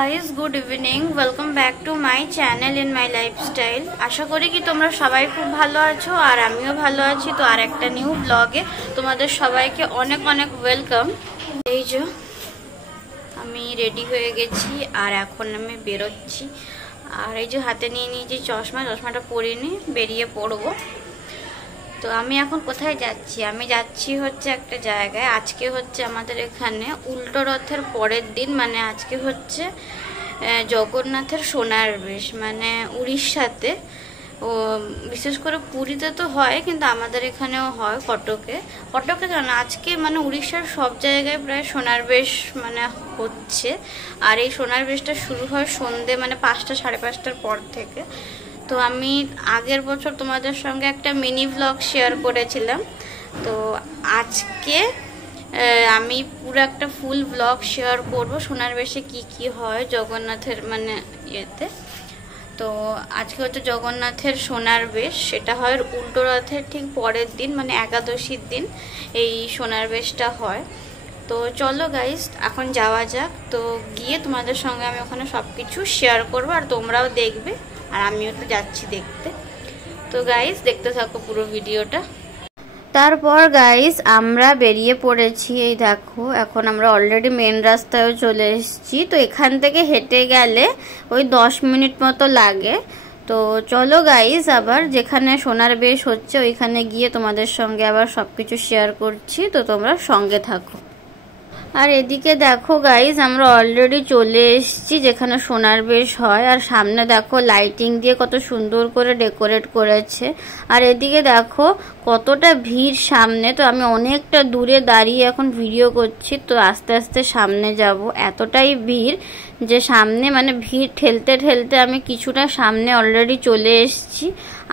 Guys, good evening. Welcome back to my channel in my lifestyle. আশা করি কি তোমরা সবাই খুব ভালো আছো আর আমিও ভালো আছি। তো আর একটা নিউ ব্লগে তোমাদের সবাইকে অনেক অনেক ওয়েলকাম। এই যে আমি রেডি হয়ে গেছি আর এখন আমি বেরোচ্ছি। আর এই যে হাতে নিয়ে নিয়েছি চশমাটা পরে নিয়ে বেরিয়ে পড়বো। তো আমি এখন কোথায় যাচ্ছি? আমি যাচ্ছি হচ্ছে একটা জায়গায়। আজকে হচ্ছে আমাদের এখানে উল্টো রথের পরের দিন, মানে আজকে হচ্ছে জগন্নাথের সোনার বেশ, মানে উড়িষ্যাতে। ও বিশেষ করে পুরীতে তো হয়, কিন্তু আমাদের এখানেও হয় কটকে কেন আজকে মানে উড়িষ্যার সব জায়গায় প্রায় সোনার বেশ মানে হচ্ছে। আর এই সোনার বেশটা শুরু হয় সন্ধে মানে 5টা সাড়ে 5টার পর থেকে। তো আমি আগের বছর তোমাদের সঙ্গে একটা মিনি ব্লগ শেয়ার করেছিলাম। তো আজকে আমি পুরো একটা ফুল ব্লগ শেয়ার করব সোনার বেশে কি কি হয় জগন্নাথের মানে ইয়েতে। তো আজকে হচ্ছে জগন্নাথের সোনার বেশ, সেটা হয় উল্টো রথের ঠিক পরের দিন, মানে একাদশীর দিন এই সোনার বেশটা হয়। তো চলো গাইস এখন যাওয়া যাক। তো গিয়ে তোমাদের সঙ্গে আমি ওখানে সব কিছু শেয়ার করবো আর তোমরাও দেখবে আর আমিও তো যাচ্ছি দেখতে। তো গাইস দেখতে থাকো পুরো ভিডিওটা। তারপর গাইস আমরা বেরিয়ে পড়েছি। এই দেখো এখন আমরা অলরেডি মেন রাস্তায় চলে এসেছি। তো এখান থেকে হেঁটে গেলে ওই 10 মিনিট মতো লাগে। তো চলো গাইস আবার যেখানে সোনার বেশ হচ্ছে ওইখানে গিয়ে তোমাদের সঙ্গে আবার সবকিছু শেয়ার করছি। তো তোমরা সঙ্গে থাকো। আর এদিকে দেখো গাইস আমরা অলরেডি চলে এসেছি যেখানে সোনার বেশ হয়। আর সামনে দেখো লাইটিং দিয়ে কত সুন্দর করে ডেকোরেট করেছে। আর এদিকে দেখো কতটা ভিড় সামনে। তো আমি অনেকটা দূরে দাঁড়িয়ে এখন ভিডিও করছি। তো আস্তে আস্তে সামনে যাব, এতটাই ভিড় যে সামনে মানে ভিড় ঠেলতে ঠেলতে আমি কিছুটা সামনে অলরেডি চলে এসেছি।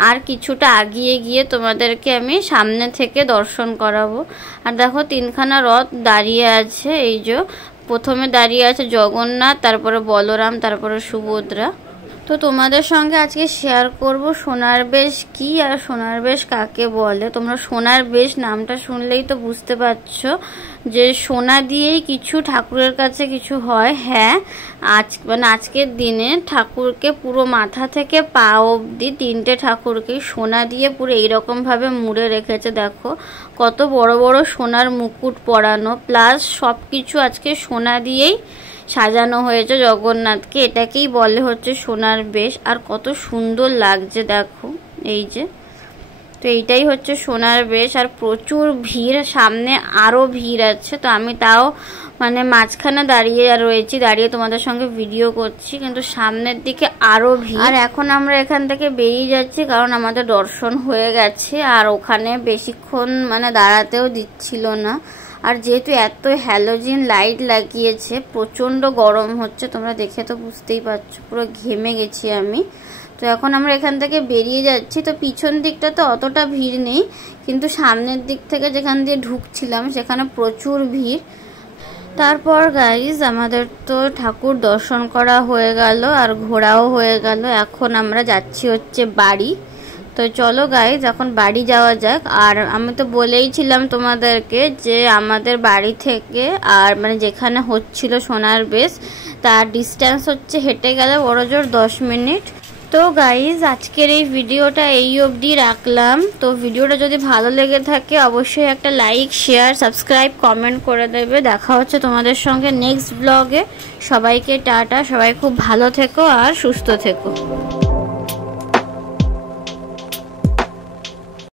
আর কিছুটা আগিয়ে গিয়ে তোমাদেরকে আমি সামনে থেকে দর্শন করাবো। আর দেখো 3খানা রথ দাঁড়িয়ে আছে। এই যে প্রথমে দাঁড়িয়ে আছে জগন্নাথ, তারপরে বলরাম, তারপরে সুভদ্রা। তো তোমাদের সঙ্গে আজকে শেয়ার করব সোনার বেশ কি আর সোনার বেশ কাকে বলে। তোমরা সোনার বেশ নামটা শুনলেই তো বুঝতে পারছো যে সোনা দিয়েই কিছু ঠাকুরের কাছে কিছু হয়। হ্যাঁ, মানে আজকের দিনে ঠাকুরকে পুরো মাথা থেকে পা অবধি 3টে ঠাকুরকে সোনা দিয়ে পুরো এইরকম ভাবে মুড়ে রেখেছে। দেখো কত বড় বড় সোনার মুকুট পরানো, প্লাস সব কিছু আজকে সোনা দিয়েই সাজানো হয়েছে জগন্নাথকে। এটাকেই বলে হচ্ছে সোনার বেশ। আর কত সুন্দর লাগছে দেখো এই যে। তো এইটাই হচ্ছে সোনার বেশ। আর প্রচুর ভিড়, সামনে আরো ভিড় আছে। তো আমি তাও মানে মাঝখানে দাঁড়িয়ে রয়েছি, দাঁড়িয়ে তোমাদের সঙ্গে ভিডিও করছি, কিন্তু সামনের দিকে আরো ভিড়। আর এখন আমরা এখান থেকে বেরিয়ে যাচ্ছি কারণ আমাদের দর্শন হয়ে গেছে। আর ওখানে বেশিক্ষণ মানে দাঁড়াতেও দিচ্ছিল না। আর যেহেতু এত হ্যালোজিন লাইট লাগিয়েছে প্রচন্ড গরম হচ্ছে, তোমরা দেখে তো বুঝতেই পারছো, পুরো ঘেমে গেছি আমি। তো এখন আমরা এখান থেকে বেরিয়ে যাচ্ছি। তো পিছন দিকটা তো অতটা ভিড় নেই, কিন্তু সামনের দিক থেকে যেখান দিয়ে ঢুকছিলাম সেখানে প্রচুর ভিড়। তারপর গাইজ আমাদের তো ঠাকুর দর্শন করা হয়ে গেল আর ঘোরাও হয়ে গেল। এখন আমরা যাচ্ছি হচ্ছে বাড়ি। তো চলো গাইজ এখন বাড়ি যাওয়া যাক। আর আমি তো বলেইছিলাম তোমাদেরকে যে আমাদের বাড়ি থেকে আর মানে যেখানে হচ্ছিল সোনার বেশ তার ডিস্টেন্স হচ্ছে হেঁটে গেলে বড়জোর 10 মিনিট। তো গাইজ আজকের এই ভিডিওটা এই অবধি রাখলাম। তো ভিডিওটা যদি ভালো লেগে থাকে অবশ্যই একটা লাইক, শেয়ার, সাবস্ক্রাইব, কমেন্ট করে দেবে। দেখা হচ্ছে তোমাদের সঙ্গে নেক্সট ব্লগে। সবাইকে টাটা, সবাই খুব ভালো থেকো আর সুস্থ থেকো।